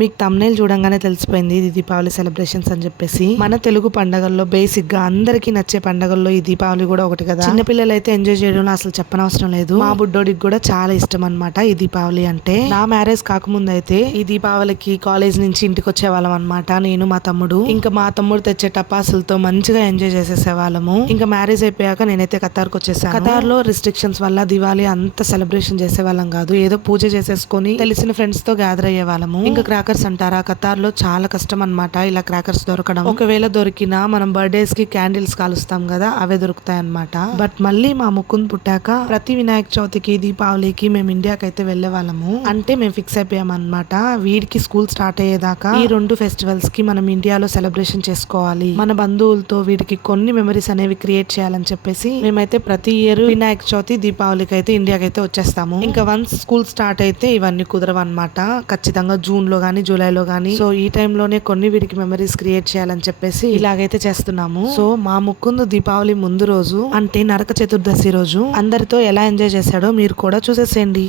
మీకు thumbnail చూడంగానే తెలిసిపోయింది ఇది దీపావళి సెలబ్రేషన్స్ అని చెప్పేసి. మన తెలుగు పండగల్లో బేసిక్ గా అందరికీ నచ్చే పండగల్లో ఈ దీపావళి కూడా ఒకటి కదా. చిన్న పిల్లలు అయితే ఎంజాయ్ చేయడంలో అసలు చెప్పనవసరం లేదు. మా బుడ్డోడికి కూడా చాలా ఇష్టం అన్నమాట ఈ దీపావళి అంటే. నా మ్యారేజ్ కాకముందు అయితే ఈ దీపావళికి కాలేజ్ నుంచి ఇంటికి వచ్చేవాళ్ళం అన్నమాట. నేను మా తమ్ముడు ఇంకా మా తమ్ముడు తెచ్చే టపాసులతో మంచిగా ఎంజాయ్ చేసేసేవాళ్ళము. ఇంకా మ్యారేజ్ అయిపోయాక నేనైతే ఖతార్కి వచ్చేసాను. ఖతార్ లో రిస్ట్రిక్షన్స్ వల్ల దివాళీ అంత సెలబ్రేషన్ చేసేవాళ్ళం కాదు. ఏదో పూజ చేసేసుకొని తెలిసిన ఫ్రెండ్స్ తో గ్యాదర్ అయ్యే వాళ్ళము. ఇంకా క్రాకర్స్ అంటారా, ఖతార్ లో చాలా కష్టం అన్నమాట ఇలా క్రాకర్స్ దొరకడం. ఒకవేళ దొరికినా మనం బర్త్డేస్ కి క్యాండిల్స్ కాలుస్తాం కదా అవే దొరుకుతాయి అన్నమాట. బట్ మళ్ళీ మా ముకుంద్ పుట్టాక ప్రతి వినాయక చవితికి దీపావళికి మేము ఇండియాకి అయితే వెళ్లే వాళ్ళము. అంటే మేము ఫిక్స్ అయిపోయాం అన్నమాట. వీడికి స్కూల్ స్టార్ట్ అయ్యేదాకా ఈ 2 ఫెస్టివల్స్ కి మనం ఇండియాలో సెలబ్రేషన్ చేసుకోవాలి, మన బంధువులతో వీడికి కొన్ని మెమరీస్ అనేవి క్రియేట్ చేయాలని చెప్పేసి మేమైతే ప్రతి ఇయర్ వినాయక చవితి దీపావళికి అయితే ఇండియాకి అయితే వచ్చేస్తాము. ఇంకా వన్స్ స్కూల్ స్టార్ట్ అయితే ఇవన్నీ కుదరవు అన్నమాట. ఖచ్చితంగా జూన్ లో గానీ జూలైలో గానీ. సో ఈ టైంలోనే కొన్ని వీడికి మెమరీస్ క్రియేట్ చేయాలని చెప్పేసి ఇలాగైతే చేస్తున్నాము. సో మా ముకుందు దీపావళి ముందు రోజు అంటే నరక చతుర్దశి రోజు అందరితో ఎలా ఎంజాయ్ చేశాడో మీరు కూడా చూసేసేయండి.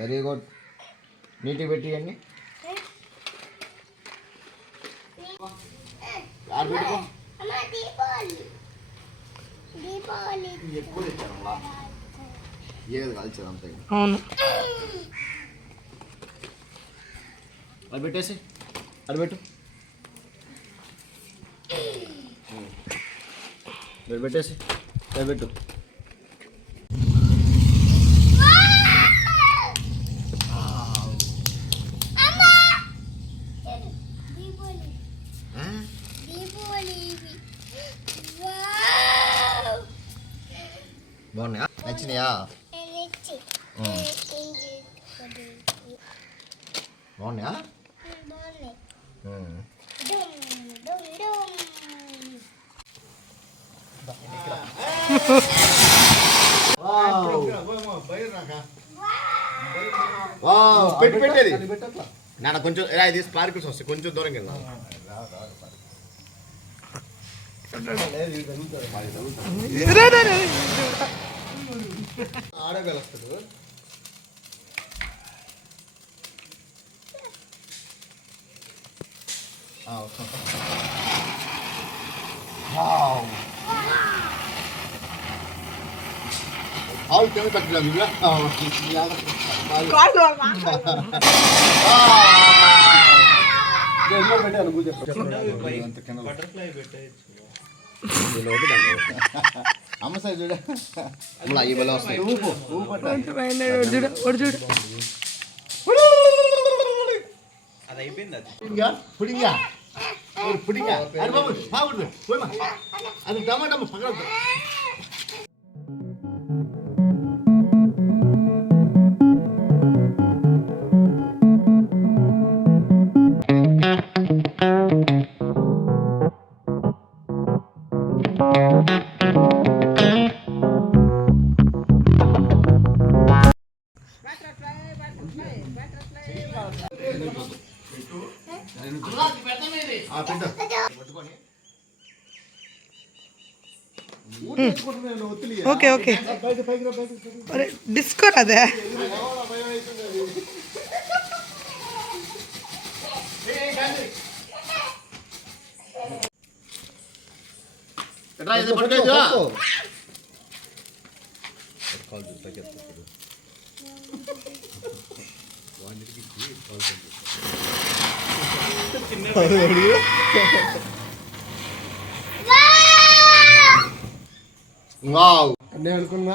Very good. నీటి పెట్టి అన్ని అవును అది పెట్టేసి అది పెట్టు పెట్టేసి అది పెట్టు. బాగున్నాయా? నచ్చినాయా? బాగున్నాయా? పెట్టి పెట్టేది నాన్న కొంచెం ఇది స్పార్కిల్స్ వస్తాయి కొంచెం దూరం కింద ఆడే వెళ్తాడు. ఆవు కింద పెట్టలేదు అమ్మ సైజ్ చూడ అయ్యి బల వస్తాయి. అది అయిపోయింది. అది టమాటా పక్కన ఓకే ఓకే డిస్కో అదే నేను అనుకున్నా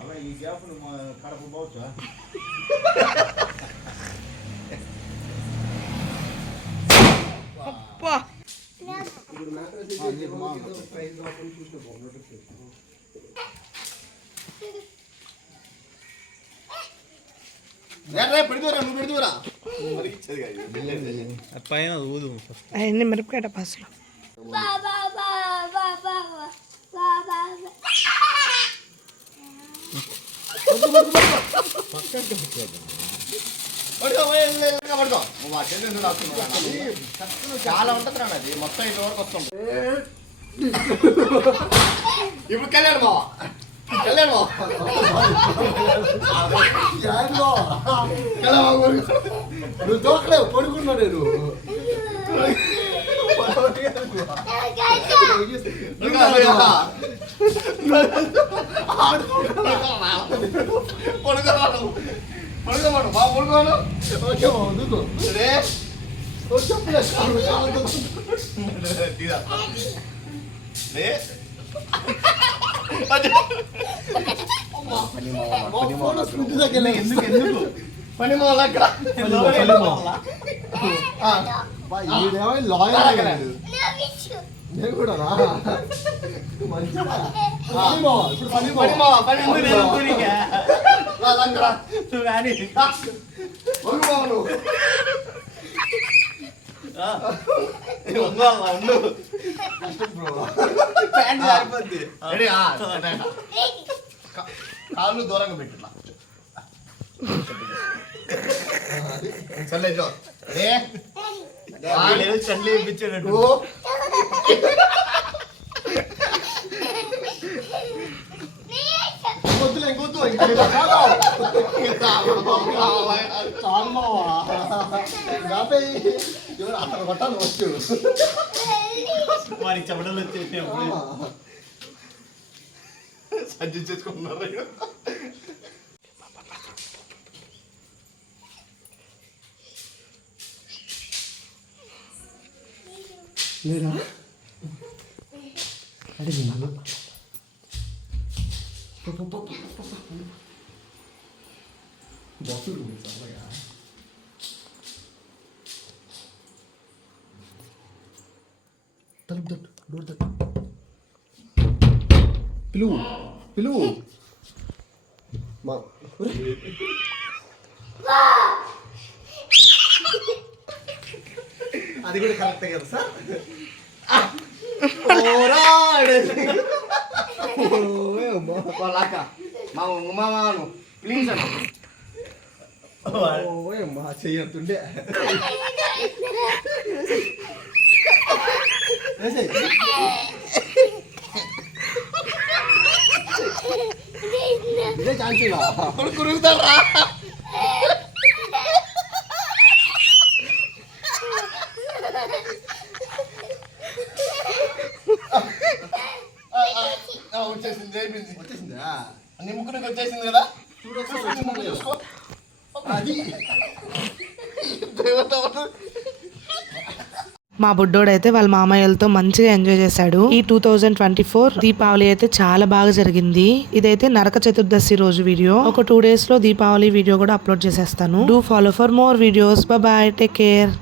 అలా ఈ గ్యాప్ కడప పోవచ్చా? పెడుతురా నువ్వు పెడుతురా మరి ఇచ్చేది కాదు ఇది. బిల్లేదు. పైన ఊదు ఫస్ట్. అవన్నీ మిరపకాయ టపాసులు. పడుకో, ఎల్లుగా పడుకో. నువ్వు ఆ చెల్లి ఎందుకు రాస్తున్నావు నాన్న? చాలా ఉంటుంది నాన్న అది మొత్తం ఇంటి వరకు వస్తుంది. ఇప్పుడు కళ్యాణ్ బావ కళ్యాణ్ బావ నువ్వు దోకలేవు పడుకున్నా నేను పడుకోమను బావ పడుకోను. ఓకే బాబు ఎందుకు రే చెప్పలేదు తీరా రే ఇంటి దగ్గర ఎందుకు పని మొదలు అక్కడ ఈడేమో లాయర్ నేను కూడా రా మంచిగా పని బావ ఇప్పుడు పని పని బావ పని కాళ్ళు దూరంగా పెట్టిట్లా సర్లే జో రే చల్లి ఇప్పించాడు. వద్దులే ఇంకొద్దు చాలు మావా యాభై ఎవరు అతను కొట్టాలి వచ్చు వారికి చెప్పడం వచ్చేసి సజ్జి చేసుకుంటున్నారు. లేరా అడిగింది బస్సులు తలుపు తట్టు డోర్ తట్టు పిలువు పిలువు మా అది కూడా కరెక్ట్ కదా సార్. వాళ్ళక్క మాను ప్లీజ్ అన్న మా చెయ్యతుండే ఇదే ఛాన్స్ కురుగుతారా వచ్చేసింది అయిపోయింది. వచ్చేసిందా నీ ముక్కునికి వచ్చేసింది కదా చూసుకో. అది మా బుడ్డోడైతే వాళ్ళ మామయ్యలతో మంచిగా ఎంజాయ్ చేశాడు. ఈ 2024 దీపావళి అయితే చాలా బాగా జరిగింది. ఇదైతే నరక చతుర్దశి రోజు వీడియో. ఒక 2 days లో దీపావళి వీడియో కూడా అప్లోడ్ చేసేస్తాను. Do follow for more videos. Bye, take care.